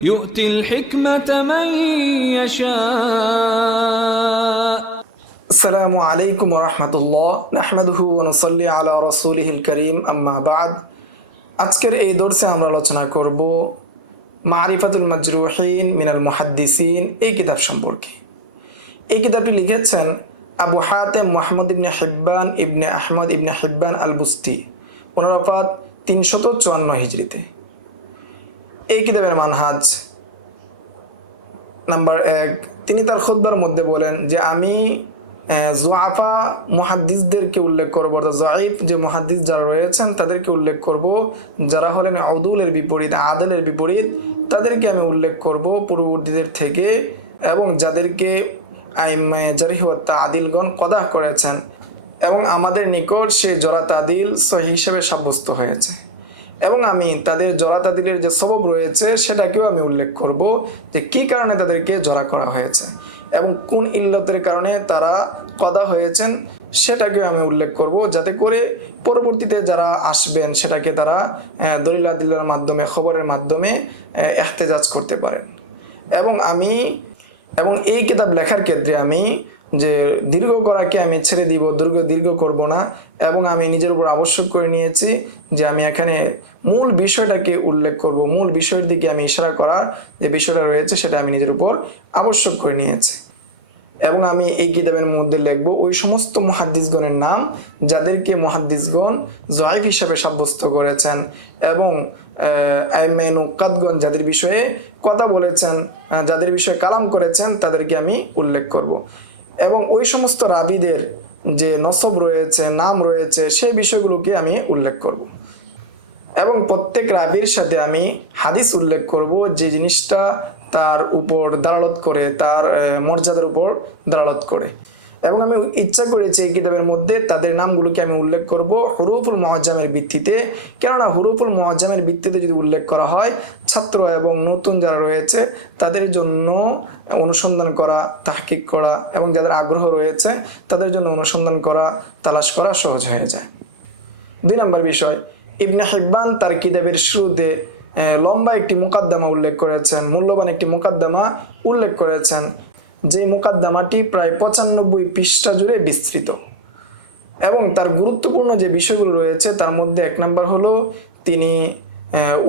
يؤتي الحكمة من يشاء আসসালামু আলাইকুম রহমতুল্লাহ নাহমাদুহু ওনসল্লি আলা রসুলহিল করিম আম্মা বাদ আজকের এই দর্শে আমরা আলোচনা করব মারিফাতুল মজরুহিন মিনাল মুহাদ্দিসিন এই কিতাব সম্পর্কে এই কিতাবটি লিখেছেন আবু হাতেম মোহাম্মদ ইবনে হিব্বান ইবনে আহমদ ইবনে হিব্বান আল বুস্তি ওনারফাত তিনশত চুয়ান্ন হিজড়িতে এই কিতাবের মানহাজ নাম্বার এক। তিনি তার খুদ্বার মধ্যে বলেন যে, আমি জোয়াফা মুহাদ্দিসদেরকে উল্লেখ করব অর্থাৎ জয়ীফ যে মুহাদ্দিস যারা রয়েছেন, তাদেরকে উল্লেখ করব। যারা হলেন আউদুলের বিপরীত, আদলের বিপরীত, তাদেরকে আমি উল্লেখ করব পূর্ববর্তীদের থেকে এবং যাদেরকে জারিহত্তা আদিলগণ কদাহ করেছেন এবং আমাদের নিকট সে জরাত আদিল সহি হিসেবে সাব্যস্ত হয়েছে। এবং আমি তাদের জরা তাদিলের যে সবব রয়েছে সেটাকেও আমি উল্লেখ করব যে কি কারণে তাদেরকে জরা করা হয়েছে এবং কোন ইল্লতের কারণে তারা কদা হয়েছেন সেটাকেও আমি উল্লেখ করব যাতে করে পরবর্তীতে যারা আসবেন সেটাকে তারা আহ, দলিল আদিলের মাধ্যমে খবরের মাধ্যমে এহতেজাজ করতে পারেন। এবং আমি এবং এই কিতাব লেখার ক্ষেত্রে আমি যে দীর্ঘ করাকে আমি ছেড়ে দিব, দীর্ঘ দীর্ঘ করব না এবং আমি নিজের উপর আবশ্যক করে নিয়েছি যে আমি এখানে মূল বিষয়টাকে উল্লেখ করব, মূল বিষয়ের দিকে আমি ইশারা করার যে বিষয়টা রয়েছে সেটা আমি নিজের উপর আবশ্যক করে নিয়েছি। এবং আমি এই কিতাবের মধ্যে লিখব, ওই সমস্ত মহাদ্দিসগণের নাম যাদেরকে মহাদ্দিসগণ জয়ীফ হিসাবে সাব্যস্ত করেছেন এবং আইমেনুকাদগণ যাদের বিষয়ে কথা বলেছেন যাদের বিষয়ে কালাম করেছেন, তাদেরকে আমি উল্লেখ করব। এবং ওই সমস্ত রাবিদের যে নসব রয়েছে, নাম রয়েছে, সেই বিষয়গুলোকে আমি উল্লেখ করব। এবং প্রত্যেক রাবির সাথে আমি হাদিস উল্লেখ করব যে জিনিসটা তার উপর দাঁড়ালত করে, তার মর্যাদার উপর দাঁড়ালত করে। এবং আমি ইচ্ছা করেছি এই কিতাবের মধ্যে তাদের নামগুলোকে আমি উল্লেখ করব হরুফুল মহাজামের ভিত্তিতে। কেননা হরুফুল মহাজামের ভিত্তিতে যদি উল্লেখ করা হয়, ছাত্র এবং নতুন যারা রয়েছে, তাদের জন্য অনুসন্ধান করা, তাহকিক করা এবং যাদের আগ্রহ রয়েছে, তাদের জন্য অনুসন্ধান করা, তালাশ করা সহজ হয়ে যায়। দুই নম্বর বিষয়, ইবনে হিব্বান তার কিতাবের শুরুতে লম্বা একটি মোকাদ্দমা উল্লেখ করেছেন, মূল্যবান একটি মোকাদ্দমা উল্লেখ করেছেন, যে মোকাদ্দমাটি প্রায় পঁচানব্বই পৃষ্ঠা জুড়ে বিস্তৃত। এবং তার গুরুত্বপূর্ণ যে বিষয়গুলো রয়েছে, তার মধ্যে এক নম্বর হলো, তিনি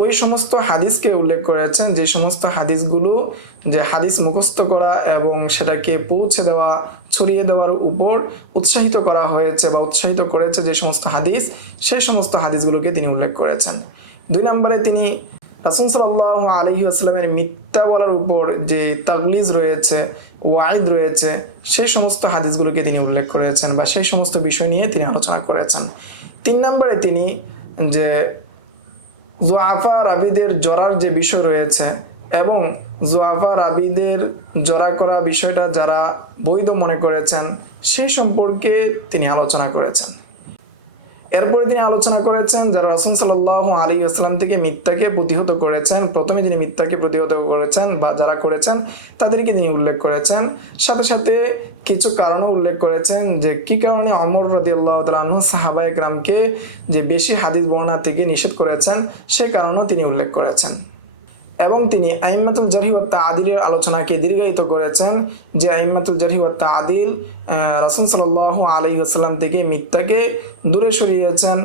ওই সমস্ত হাদিসকে উল্লেখ করেছেন, যে সমস্ত হাদিসগুলো, যে হাদিস মুখস্থ করা এবং সেটাকে পৌঁছে দেওয়া, ছড়িয়ে দেওয়ার উপর উৎসাহিত করা হয়েছে বা উৎসাহিত করেছে যে সমস্ত হাদিস সেই সমস্ত হাদিসগুলোকে তিনি উল্লেখ করেছেন। দুই নম্বরে তিনি রাসুল সাল্লাহ আলহি আসলামের মিথ্যা বলার উপর যে তাগলিজ রয়েছে ওয়াইদ রয়েছে সেই সমস্ত হাদিসগুলোকে তিনি উল্লেখ করেছেন বা সেই সমস্ত বিষয় নিয়ে তিনি আলোচনা করেছেন। তিন নম্বরে তিনি যে জোয়াফা রাবিদের জরার যে বিষয় রয়েছে এবং জোয়াফা রাবিদের জরা করা বিষয়টা যারা বৈধ মনে করেছেন, সে সম্পর্কে তিনি আলোচনা করেছেন। এরপরে তিনি আলোচনা করেছেন যারা রসুন সাল্লাহ আলী আসলাম থেকে মিথ্যাকে প্রতিহত করেছেন, প্রথমে যিনি মিথ্যাকে প্রতিহত করেছেন বা যারা করেছেন, তাদেরকে তিনি উল্লেখ করেছেন। সাথে সাথে কিছু কারণও উল্লেখ করেছেন যে কি কারণে অমর রদি আল্লাহ তালু সাহাবা একরামকে যে বেশি হাদিস বর্ণা থেকে নিষেধ করেছেন, সে কারণও তিনি উল্লেখ করেছেন। এবং তিনি আইম্মাতুল জারিওয়াত্তা আদিলের আলোচনাকে দীর্ঘায়িত করেছেন, যে আইম্মাতুল জারিওয়াত্তা আদিল রাসুল সাল্লাহ আলী আসসালাম থেকে মিথ্যাকে দূরে সরিয়েছেন,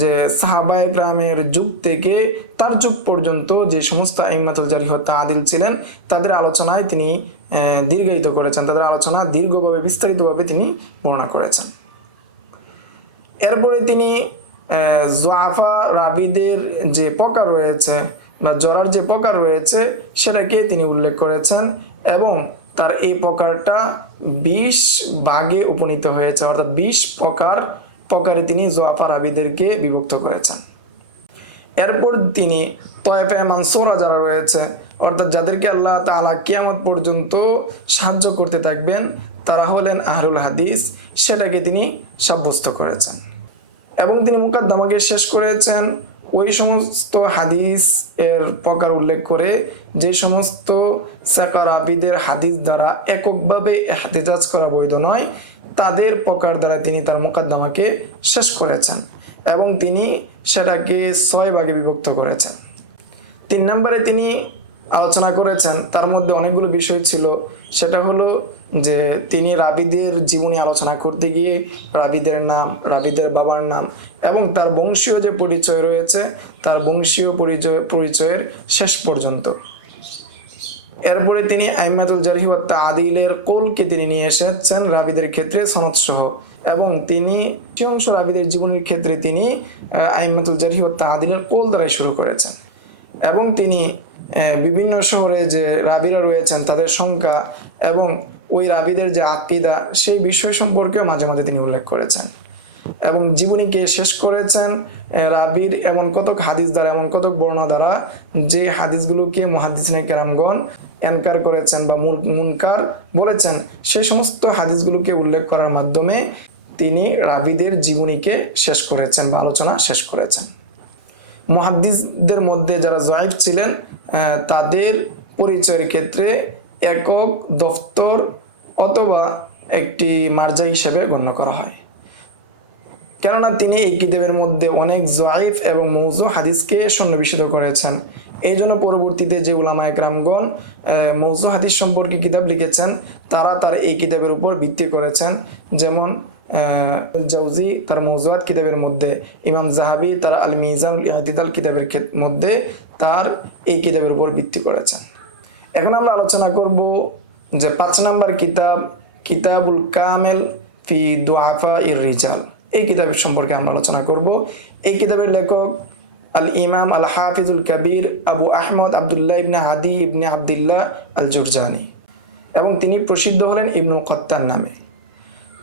যে সাহাবায় গ্রামের যুগ থেকে তার যুগ পর্যন্ত যে সমস্ত আইম্মাতুল জারিহত্তা আদিল ছিলেন, তাদের আলোচনায় তিনি দীর্ঘায়িত করেছেন, তাদের আলোচনা দীর্ঘভাবে, বিস্তারিতভাবে তিনি বর্ণনা করেছেন। এরপরে তিনি জোয়াফা রাবিদের যে প্রকার রয়েছে বা জরার যে প্রকার রয়েছে, সেটাকে তিনি উল্লেখ করেছেন এবং তার এই প্রকারটা বিশ ভাগে উপনীত হয়েছে, অর্থাৎ বিশ প্রকার প্রকারে তিনি জোয়াফার আবিদেরকে বিভক্ত করেছেন। এরপর তিনি তয়েফে মানসোরা যারা রয়েছে, অর্থাৎ যাদেরকে আল্লাহ তালা কিয়ামত পর্যন্ত সাহায্য করতে থাকবেন, তারা হলেন আহরুল হাদিস, সেটাকে তিনি সাব্যস্ত করেছেন। এবং তিনি মুকাদ্দামাকে শেষ করেছেন ওই সমস্ত হাদিস এর প্রকার উল্লেখ করে যে সমস্ত সাকার আবিদের হাদিস দ্বারা এককভাবে হাতেজাজ করা বৈধ নয়, তাদের প্রকার দ্বারা তিনি তার মোকাদ্দমাকে শেষ করেছেন এবং তিনি সেটাকে ছয় ভাগে বিভক্ত করেছেন। তিন নম্বরে তিনি আলোচনা করেছেন, তার মধ্যে অনেকগুলো বিষয় ছিল। সেটা হলো যে তিনি রাবিদের জীবনী আলোচনা করতে গিয়ে রাবিদের নাম, রাবিদের বাবার নাম এবং তার বংশীয় যে পরিচয় রয়েছে, তার বংশীয় পরিচয়, পরিচয়ের শেষ পর্যন্ত। এরপরে তিনি আইমাতুল জারিহাত্তা আদিলের কোলকে তিনি নিয়ে এসেছেন রাবিদের ক্ষেত্রে সনদ সহ এবং তিনি অংশ রাবিদের জীবনের ক্ষেত্রে তিনি আইমাতুল জারিহাত্তা আদিলের কোল দ্বারাই শুরু করেছেন। এবং তিনি বিভিন্ন শহরে যে রাবিরা রয়েছেন তাদের সংখ্যা এবং ওই রাবিদের যে আকিদা, সেই বিষয় সম্পর্কেও মাঝে মাঝে তিনি উল্লেখ করেছেন। এবং জীবনীকে শেষ করেছেন রাবির এমন কতক হাদিস দ্বারা, এমন কতক বর্ণনা দ্বারা, যে হাদিসগুলোকে মহাদিসনে কেরামগণ এনকার করেছেন বা মুন- মুনকার বলেছেন, সেই সমস্ত হাদিসগুলোকে উল্লেখ করার মাধ্যমে তিনি রাবিদের জীবনীকে শেষ করেছেন বা আলোচনা শেষ করেছেন। মহাদ্দিসদের মধ্যে যারা জয়েব ছিলেন তাদের পরিচয়ের ক্ষেত্রে একক দফতর অথবা একটি মার্জা হিসেবে গণ্য করা হয়। কেননা তিনি এই কিতাবের মধ্যে অনেক জয়েফ এবং মৌজু হাদিসকে সন্নিবেশিত করেছেন। এই জন্য পরবর্তীতে যে উলামা একরামগণ মৌজু হাদিস সম্পর্কে কিতাব লিখেছেন, তারা তার এই কিতাবের উপর ভিত্তি করেছেন। যেমন জাউজি তার মৌজুয়াত কিতাবের মধ্যে, ইমাম জাহাবি তার আল মিজানুল ইহতিদাল কিতাবের মধ্যে তার এই কিতাবের উপর ভিত্তি করেছেন। এখন আমরা আলোচনা করব যে পাঁচ নাম্বার কিতাব, কিতাবুল কামেল ফি দুআফা ইর রিজাল। এই কিতাবের সম্পর্কে আমরা আলোচনা করব। এই কিতাবের লেখক আল ইমাম আল হাফিজুল কবির আবু আহমদ আবদুল্লাহ ইবনে হাদি ইবনে আবদুল্লাহ আল জুরজানি এবং তিনি প্রসিদ্ধ হলেন ইবনুল কত্তার নামে।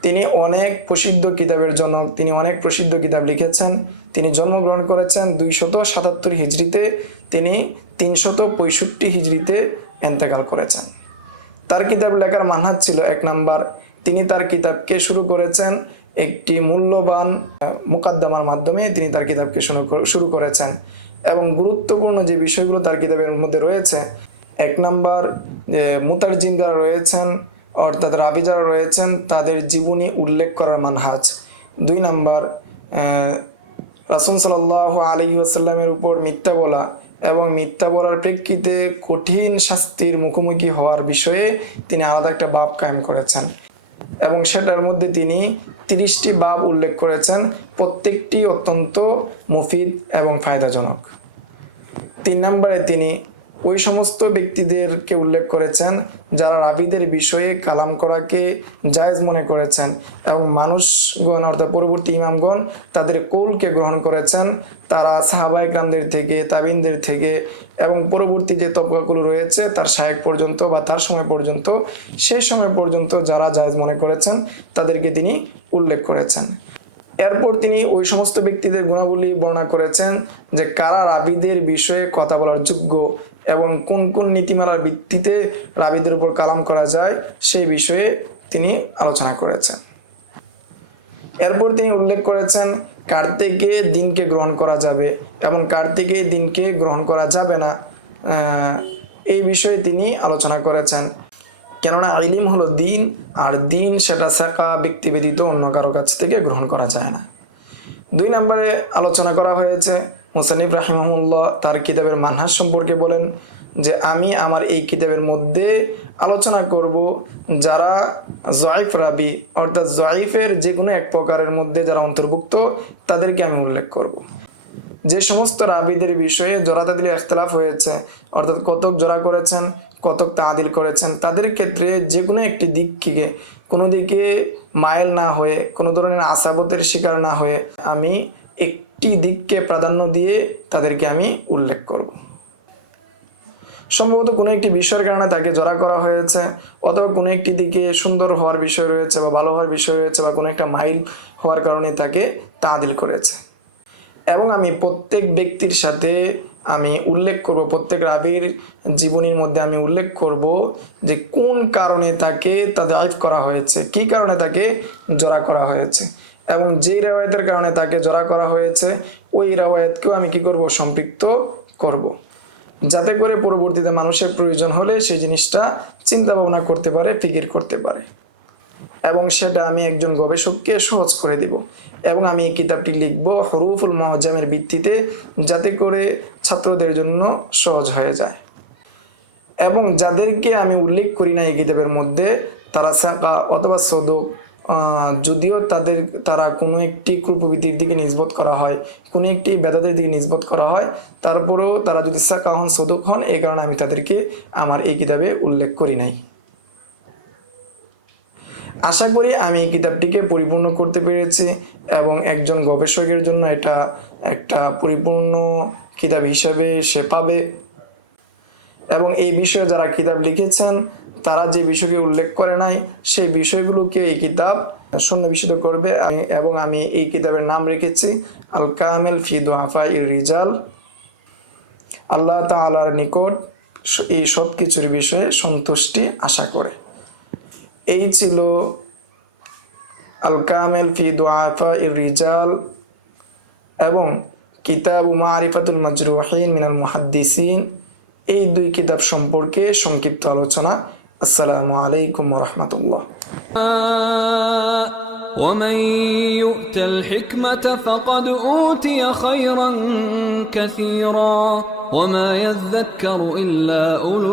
তিনি অনেক প্রসিদ্ধ কিতাবের জনক, তিনি অনেক প্রসিদ্ধ কিতাব লিখেছেন, তিনি জন্মগ্রহণ করেছেন দুইশত সাতাত্তর হিজড়িতে, তিনি তিনশত পঁয়ষট্টি হিজড়িতে এন্তেকাল করেছেন। তার কিতাব লেখার মানহাজ ছিল এক নাম্বার। তিনি তার কিতাবকে শুরু করেছেন একটি মূল্যবান মোকদ্দমার মাধ্যমে তিনি তার কিতাবকে শুরু করেছেন। এবং গুরুত্বপূর্ণ যে বিষয়গুলো তার কিতাবের মধ্যে রয়েছে, এক নাম্বার, যে মুতারজিম যারা রয়েছেন, অর্থাৎ রাবি যারা রয়েছেন, তাদের জীবনী উল্লেখ করার মানহাজ। দুই নাম্বার রাসুল সাল্লাহ আলী আসাল্লামের উপর মিথ্যা বলা এবং মিথ্যা বলার প্রেক্ষিতে কঠিন শাস্তির মুখোমুখি হওয়ার বিষয়ে তিনি আলাদা একটা বাপ কায়েম করেছেন। এবং সেটার মধ্যে তিনি তিরিশটি বাব উল্লেখ করেছেন, প্রত্যেকটি অত্যন্ত মুফিদ এবং ফায়দাজনক। তিন নম্বরে তিনি ওই সমস্ত ব্যক্তিদেরকে উল্লেখ করেছেন যারা রাবিদের বিষয়ে কালাম করাকে জায়েজ মনে করেছেন এবং মানুষগণ অর্থাৎ পরবর্তী ইমামগণ তাদের কৌলকে গ্রহণ করেছেন, তারা সাহাবাইকরামদের থেকে, তাবিনদের থেকে এবং পরবর্তী যে তবকাগুলো রয়েছে তার শায়েক পর্যন্ত বা তার সময় পর্যন্ত, সেই সময় পর্যন্ত যারা জায়েজ মনে করেছেন তাদেরকে তিনি উল্লেখ করেছেন। এরপর তিনি ওই সমস্ত ব্যক্তিদের গুণাবলী বর্ণনা করেছেন যে কারা রাবিদের বিষয়ে কথা বলার যোগ্য এবং কোন কোন নীতিমালার ভিত্তিতে রাবিদের উপর কালাম করা যায় সেই বিষয়ে তিনি আলোচনা করেছেন। এরপর তিনি উল্লেখ করেছেন কার থেকে দিনকে গ্রহণ করা যাবে এবং কার থেকে দিনকে গ্রহণ করা যাবে না এই বিষয়ে তিনি আলোচনা করেছেন। কেননা আইলিম হলো দিন, আর দিন সেটা শেখা ব্যক্তি ব্যতীত অন্য কারও কাছ থেকে গ্রহণ করা যায় না। দুই নম্বরে আলোচনা করা হয়েছে মুসানিফ রাহিমাহুল্লাহ তার কিতাবের মানহাজ সম্পর্কে বলেন যে, আমি আমার এই কিতাবের মধ্যে আলোচনা করব যারা জয়ফ রাবি, অর্থাৎ জয়ফের যে কোনো এক প্রকারের মধ্যে যারা অন্তর্ভুক্ত, তাদেরকে আমি উল্লেখ করব। যে সমস্ত রাবিদের বিষয়ে জোড়াতাদিলে ইখতলাফ হয়েছে, অর্থাৎ কতক জোড়া করেছেন, কতক তাদিল করেছেন, তাদের ক্ষেত্রে যে কোনো একটি দিক থেকে কোনো দিকে মাইল না হয়ে, কোনো ধরনের আশাবতের শিকার না হয়ে আমি একটি দিককে প্রাধান্য দিয়ে তাদেরকে আমি উল্লেখ করব। সম্ভবত কোনো একটি বিষয়ের কারণে তাকে জড়া করা হয়েছে, অথবা কোনো একটি দিকে সুন্দর হওয়ার বিষয় রয়েছে বা ভালো হওয়ার বিষয় রয়েছে বা কোনো একটা মাইল হওয়ার কারণে তাকে তাদিল করেছে। এবং আমি প্রত্যেক ব্যক্তির সাথে আমি উল্লেখ করব, প্রত্যেক রাবির জীবনীর মধ্যে আমি উল্লেখ করব যে কোন কারণে তাকে তাদের করা হয়েছে, কি কারণে তাকে জড়া করা হয়েছে। এবং যেই রেওয়ায়তের কারণে তাকে জড়া করা হয়েছে, ওই রেওয়ায়তকেও আমি কি করব? সম্পৃক্ত করব। যাতে করে পরবর্তীতে মানুষের প্রয়োজন হলে সেই জিনিসটা চিন্তা ভাবনা করতে পারে, ফিকির করতে পারে। এবং সেটা আমি একজন গবেষককে সহজ করে দিব। এবং আমি এই কিতাবটি লিখব হরুফুল মহজামের ভিত্তিতে, যাতে করে ছাত্রদের জন্য সহজ হয়ে যায়। এবং যাদেরকে আমি উল্লেখ করি না এই কিতাবের মধ্যে, তারা সাকা অথবা সদক যদিও তাদের, তারা কোনো একটি কুপ্রবৃত্তির দিকে নিষ্পত করা হয়, কোনো একটি বেদাদের দিকে নিষ্পত করা হয়, তারপরেও তারা যদি সাকা হন, সদক হন এই কারণে আমি তাদেরকে আমার এই কিতাবে উল্লেখ করি নাই। আশা করি আমি এই কিতাবটিকে পরিপূর্ণ করতে পেরেছি এবং একজন গবেষকের জন্য এটা একটা পরিপূর্ণ কিতাব হিসাবে সে পাবে। এবং এই বিষয়ে যারা কিতাব লিখেছেন তারা যে বিষয়কে উল্লেখ করে নাই, সেই বিষয়গুলোকে এই কিতাব সন্নিবেশিত করবে। এবং আমি এই কিতাবের নাম রেখেছি আল কামেল ফি দোহাফা ইর রিজাল। আল্লাহ তাআলার নিকট এই সব কিছুর বিষয়ে সন্তুষ্টি আশা করে। এই ছিল আল কামেল ফি দোয়াফা ইর রিজাল এবং কিতাব মারিফাতুল মাজরুহিন মিনাল মুহাদ্দিসিন। এই দুই কিতাব সম্পর্কে সংক্ষিপ্ত আলোচনা السلام عليكم ورحمة الله. ومن يؤت الحكمة فقد أوتي خيرا كثيرا وما يذكر إلا أولو